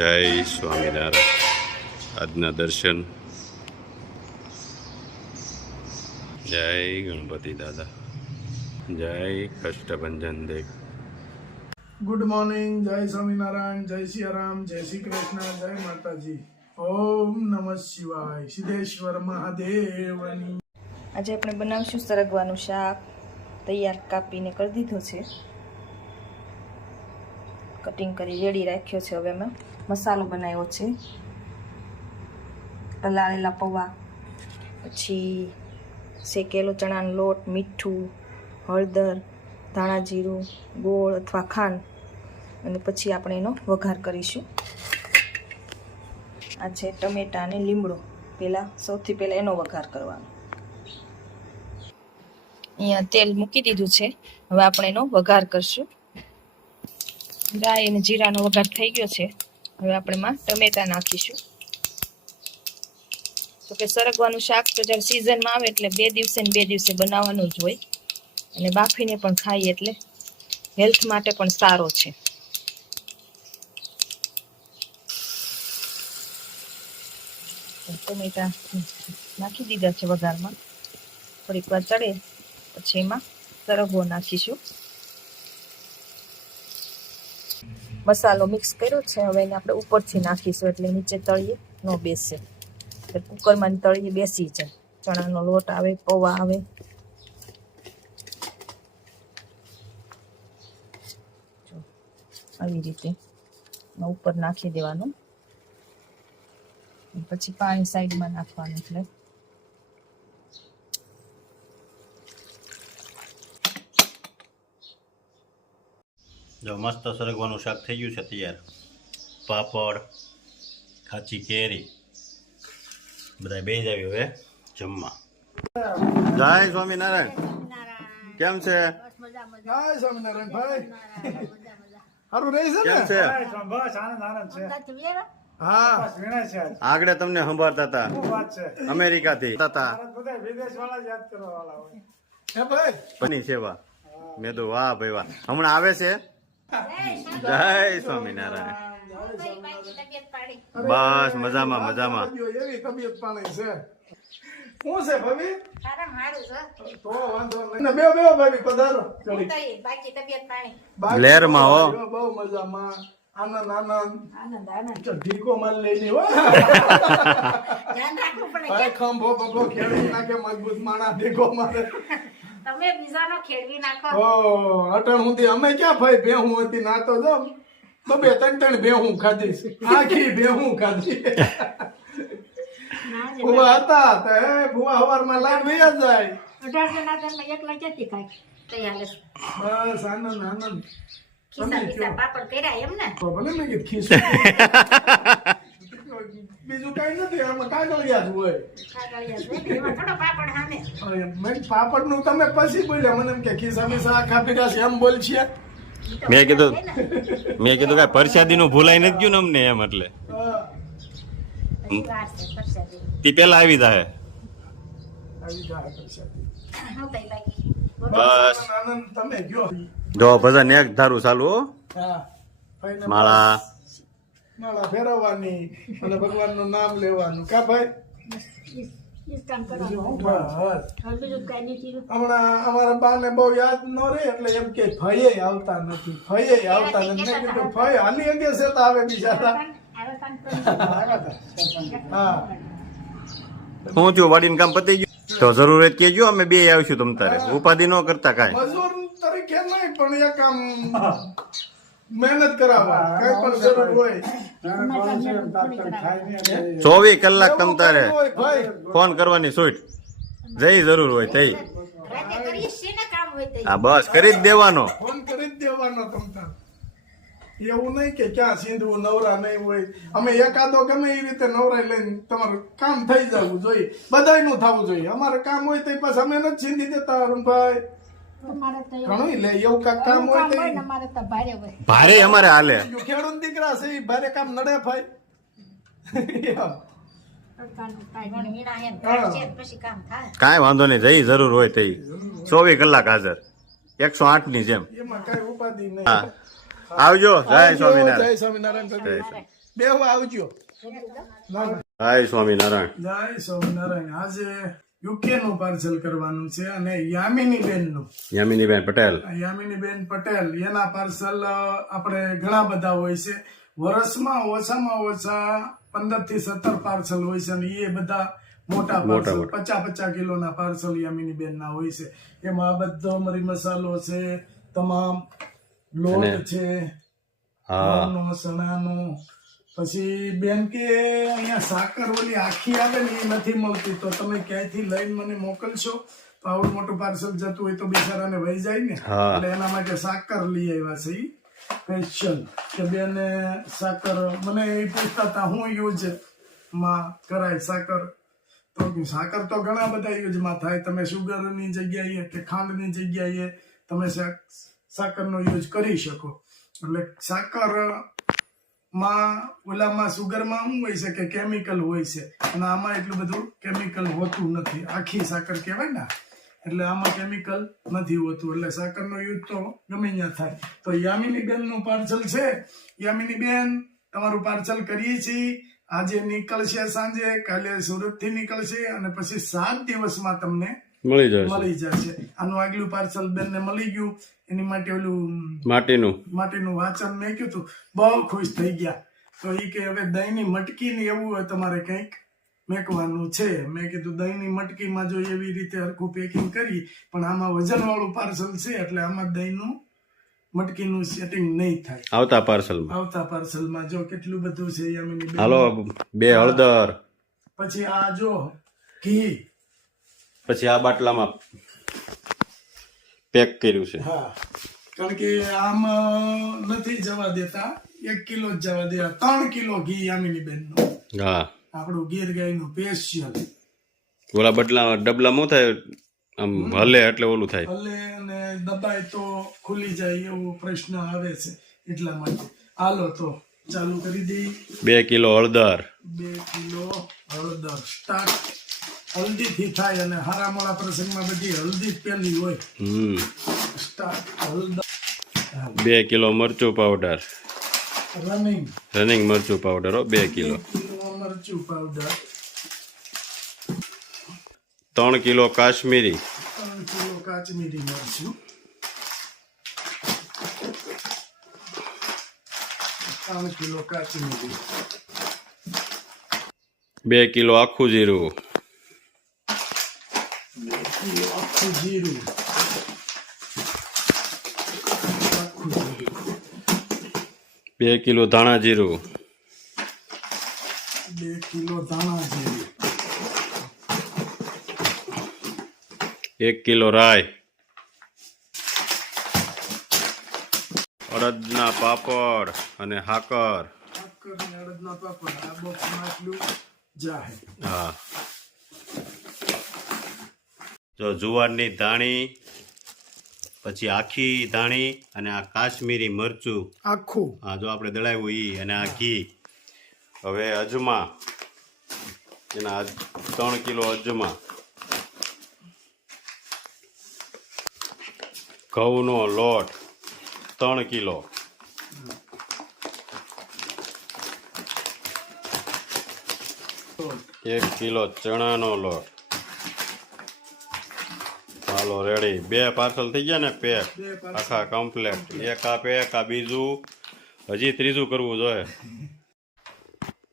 જય સ્વામિનારાયણ. આજના દર્શન. જય ગણપતિ દાદા. જય કષ્ટભંજન દેવ. Good morning. જય સ્વામિનારાયણ. જય સિયારામ. જય શ્રી કૃષ્ણ. જય માતાજી. ઓમ નમઃ શિવાય. સિદ્ધેશ્વર મહાદેવની. આજે આપણે બનાવશું સરગવાનું શાક. તૈયાર કાપીને કરી દીધો છે, કટિંગ કરી રેડી રાખ્યો છે. હવે એમાં મસાલો બનાવ્યો છે, પલાળેલા પૌવા, પછી શેકેલો ચણાનો લોટ, મીઠું, હળદર, ધાણા જીરું, ગોળ અથવા ખાંડ, અને પછી આપણે એનો વઘાર કરીશું. આ છે ટમેટા અને લીમડો. સૌથી પહેલાં એનો વઘાર કરવાનો. અહીંયા તેલ મૂકી દીધું છે. હવે આપણે એનો વઘાર કરશું. રાઈ અને જીરાનો વઘાર થઈ ગયો છે. હવે આપણે એમાં ટમેટા નાખીશું. તો કે સરગવાનું શાક તો જ્યારે સિઝનમાં આવે એટલે 2 દિવસે ને 2 દિવસે બનાવવાનું જ હોય, અને બાફીને પણ ખાઈએ એટલે હેલ્થ માટે પણ સારો છે. ટમેટા નાખી દીધા છે વઘારમાં. થોડીક વાર ચડે પછી એમાં સરગવો નાખીશું. મસાલો મિક્સ કર્યો છે. હવે એને આપણે ઉપરથી નાખીશું એટલે નીચે તળીએ ન બેસે. કુકરમાં તળીએ બેસી જાય. ચણાનો લોટ આવે, પૌવા આવે. આવી રીતે ઉપર નાખી દેવાનું. પછી પાણી સાઈડમાં નાખવાનું. એટલે જો મસ્ત સરગવાનું શાક થઈ ગયું છે તૈયાર. પાપડ, કાચી કેરી, બધા બે જ આવી હવે જમવા. જય સ્વામિનારાયણ. કેમ છે? જય સ્વામિનારાયણ ભાઈ. સારું રહી છે કેમ ને? છે? બસ આનંદ છે. હા, આગળ તમને સંભાળતા હતા અમેરિકાથી હતા. બધા વિદેશ વાળા યાદ કરવા વાળા હોય. હે ભાઈ. પની સેવા. મેં તો વાહ ભાઈ વાહ. હમણાં આવે છે. જય સ્વામિનારાયણ. બસ મજામાં મજામાં. એવી તબિયત પાણી છે. શું છે ભાભી? તો વાંધો નહીં. બે ભાભી પધારો. લહેરમાં હો. બહુ મજામાં. આનંદ. ઢીકો માલ લઈને હો. ભાઈ ખંભો બગો ખેડી નાખે. મજબૂત માણા ઢીકો મારે. તમે બીજાનો ખેડવી નાખો. ઓ અટણ સુધી અમે ક્યાં ભાઈ ભેહું હતી નાતો જો. 2-3 ભેહું ખાધી. આખી ભેહું ખાધી. ભૂવા હતા તો ભૂવા હવારમાં લાઈન વયા જાય. 18 જણા ઘરમાં એકલા ક્યાંથી ખાય? તૈયાર છે. બસ આનંદ. ખિસ્સા પાપડ કર્યા એમ ને? તો ભલે મેં કીધું ખીસું. બીજું કઈ નથી. આમાં કાગળિયા જ હોય. કાગળિયા છે, એમાં થોડો પાપડ સામે. મેં પાપડ નું તમે પછી બોલ્યા મને એમ કે ખિસ્સા બીસા આખા પીડા છે એમ બોલ છે. મેં કીધું કઈ પરસાદી નું ભૂલાઈ નથી ગયું ને અમને એમ. એટલે હજી વાર છે પરસાદી. તી પેલા આવી જાય. આવી જાય પરસાદી. હું કઈ બાકી બસ આનંદ તમે ગયો. જો ભજન એક ધારું ચાલુ હો. હા. ભાઈને માળા માળા ફેરવવાની અને ભગવાનનું નામ લેવાનું. કા ભાઈ? ઈ કામ કરવાનું. બસ. હવે બીજું કઈ નથી. હમણાં અમારા બાને બહુ યાદ ન રહે એટલે એમ કે ફઈએ આવતા નથી. મેં કીધું ફઈ હાલી અંગે છે તો આવે બિચારા. હા. હું છું વાડીનું કામ પતી ગયું તો જરૂર હોય તો કહેજો, અમે બે આવીશું તમ તારે. ઉપાધિ ન કરતા કાંઈ. મજૂર તરીકે નહીં પણ એક આમ મહેનત કરાવવા કઈ પણ જરૂર હોય. 24 કલાક તમ તારે હોય ભાઈ. ફોન કરવાની છૂટ. જઈ જરૂર હોય તઈ. રાતે કરીએ છીએ ને કામ હોય તો. હા બસ કરી જ દેવાનો. ફોન કરી જ દેવાનો તમતા. એવું નહીં કે ક્યાં સીંધવું નવરા નહીં હોય. અમે એકાદો ગમે એ રીતે નવરાઈ લઈને તમારું કામ થઈ જવું જોઈએ. બધાયનું થવું જોઈએ. અમારે કામ હોય તો પાછા અમે નથી સીંધી દેતા અરુણભાઈ. અમારે તો ઘણું લે એવું કાંઈક કામ હોય તો અમારે તો ભારે હોય. ભારે અમારે હાલે. ખેડૂત દીકરા છે ઈ ભારે કામ નડે ભાઈ. તડકાનું કાંઈ ઘણું વીણા એમ છે પછી કામ થાય. કાંઈ વાંધો નહીં. જઈ જરૂર હોય તઈ 24 કલાક હાજર. 108 ની જેમ. એમાં કઈ ઉપાધિ નહીં. હા આવજો. જય આવજો, સ્વામિનારાયણ. જય સ્વામિનારાયણ ભાભી. બેહો આવજો. જય સ્વામિનારાયણ. જય સ્વામિનારાયણ. આજે યુકે નું પાર્સલ કરવાનું છે અને યામિની બેન નું, યામિનીબેન પટેલ. યામિનીબેન પટેલ, એના પાર્સલ આપણે ઘણા બધા હોય છે. વર્ષમાં ઓછામાં ઓછા 15 થી 17 પાર્સલ હોય છે અને એ બધા મોટા પાર્સલ 50 કિલોના પાર્સલ યામિનીબેન ના હોય છે. એમાં આ બધો મરી મસાલો છે, તમામ લોટ છે, ઘઉંનો, ચણાનો. પછી બેન કે અહીંયા સાકર ઓલી આખી આવે ને એ નથી મળતી, તો તમે ક્યાંયથી લઈને મને મોકલશો તો આવું મોટું પાર્સલ જતું હોય તો બિચારાને વહી જાય ને, એટલે એના માટે સાકર લઈ આવ્યા છે સ્પેશિયલ. કે બેન સાકર મને એ પૂછતા હતા હું યુઝ માં કરાય સાકર, તો સાકર તો ઘણા બધા યુઝમાં થાય. તમે સુગરની જગ્યાએ કે ખાંડની જગ્યાએ તમે સાકરનો યુઝ કરી શકો. એટલે સાકર માં ઓલામાં સુગરમાં શું હોય છે કે કેમિકલ હોય છે અને આમાં એટલું બધું કેમિકલ હોતું નથી. આખી સાકર કહેવાય ને, એટલે આમાં કેમિકલ નથી હોતું. એટલે સાકરનો યુઝ તો ગમે ત્યાં થાય. તો યામિની બેન નું પાર્સલ છે. યામિની બેન, તમારું પાર્સલ કરીએ છીએ. આજે નીકળશે સાંજે, કાલે સુરત થી નીકળશે અને પછી 7 દિવસમાં તમને મળી જશે. આનું આગલું પાર્સલ બેન ને મળી ગયું. એની માટે ઓલું માટીનું વાંચન મેં કીધું હતું, બહુ ખુશ થઈ ગયા. તો એ કે હવે દહીંની મટકી ને એવું હોય તમારે કંઈક મેકવાનું છે. મેં કીધું દહીંની મટકીમાં જો એવી રીતે હરખું પેકિંગ કરી, પણ આમાં વજન વાળું પાર્સલ છે એટલે આમાં દહીંનું મટકીનું સેટિંગ નહીં થાય. આવતા પાર્સલમાં જો કેટલું બધું છે. યામિની હાલો 2 હળદર, પછી આ જો ઘી, પછી આ બાટલામાં પેક કર્યું છે. હા, કારણ કે આમ નથી જવા દેતા, 1 કિલો જ જવા દેતા. 3 કિલો ઘી યામિની બેન નું, હા, આપણું ગીર ગાય નું સ્પેશિયલ. ઓલા ડબલા શું થાય, આમ હલે એટલે ઓલું થાય, હલે અને દબાય તો ખુલી જાય એવો પ્રશ્ન આવે છે, એટલા માટે. હાલો તો ચાલુ કરી દઈ. 2 કિલો હળદર, 2 કિલો હળદર. સ્ટાર્ટ હલ્દી થી થાય અને હારા મોળા પ્રસંગમાં બધી હલ્દી પેલી હોય. સ્ટાર્ટ હળદર. 2 કિલો મરચું પાવડર, રનિંગ મરચું પાવડર 2 કિલો. મરચું powder 3 kilo Kashmiri, 3 kilo Kashmiri મરચું, 3 કિલો કાશ્મીરી. 2 કિલો આખું જીરું, 2 કિલો આખું જીરું. 2 કિલો ધાણા જીરું, 2 કિલો ધાણા જીરું. 1 કિલો રાઈ, અડદના પાપડ અને હાકર. અડદના પાપડ આ બોક્સમાં એટલું જાહે. હા, જો જુવારની ધાણી, પછી આખી ધાણી અને આ કાશ્મીરી મરચું આખું, હા જો આપણે દળાવ્યું ઈ, અને આ ઘી. હવે અજમા, એના 3 કિલો અજમા. ઘઉંનો લોટ 3 કિલો. 1 કિલો ચણાનો લોટ. હાલો રેડી. 2 પાર્સલ થઈ ગયા ને પેક, આખા કમ્પ્લેટ. એક આ પેક, આ બીજું, હજી ત્રીજું કરવું જોઈએ.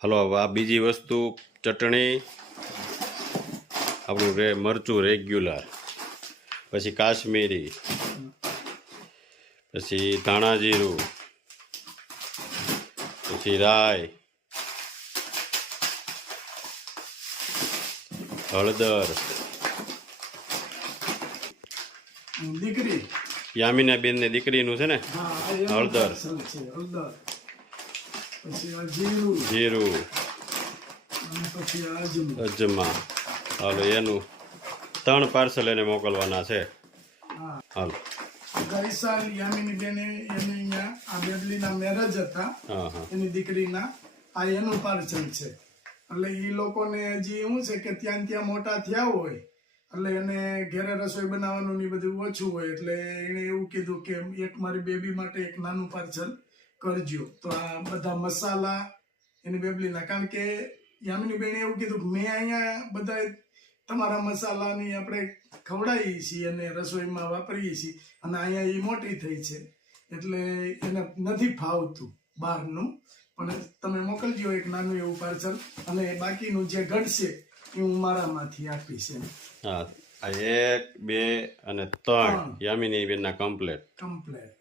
હાલો આ બીજી વસ્તુ, ચટણી, આપણું મરચું રેગ્યુલર, પછી કાશ્મીરી, પછી ધાણા જીરું, પછી રાઈ, હળદર. દીકરી યામિના બેન ની દીકરીનું છે ને, હળદર, પછી આ જીરું, અને પછી આ અજમા. હાલો એનું 3 પાર્સલ એને મોકલવાના છે. હાલો ગઈ સાલ યામિની બેને એની અહીંયા આ બેબલીના મેરેજ હતા, એની દીકરીના. આ એનું પાર્સલ છે. એટલે એ લોકોને હજી એવું છે કે ત્યાં મોટા થયા હોય એટલે એને ઘરે રસોઈ બનાવવાનું ને ઈ બધું ઓછું હોય એટલે એને એવું કીધું કે એક મારી બેબી માટે એક નાનું પાર્સલ કરજો. તો આ બધા મસાલા એની બેબલીના, કારણ કે યામિની બેને એવું કીધું કે મેં અહીંયા બધા તમારા મસાલાની આપણે ખવડાવીએ છીએ અને રસોઈમાં વાપરીએ છીએ અને અહીંયા એ મોટી થઈ છે એટલે એને નથી ફાવતું બહારનું, પણ તમે મોકલજો એક નાનું એવું પાર્સલ અને બાકીનું જે ઘટશે એ હું મારામાંથી આપીશ એમ. હા, આ 1, 2 અને 3 યામિની બેનના કમ્પ્લેટ. કમ્પ્લેટ.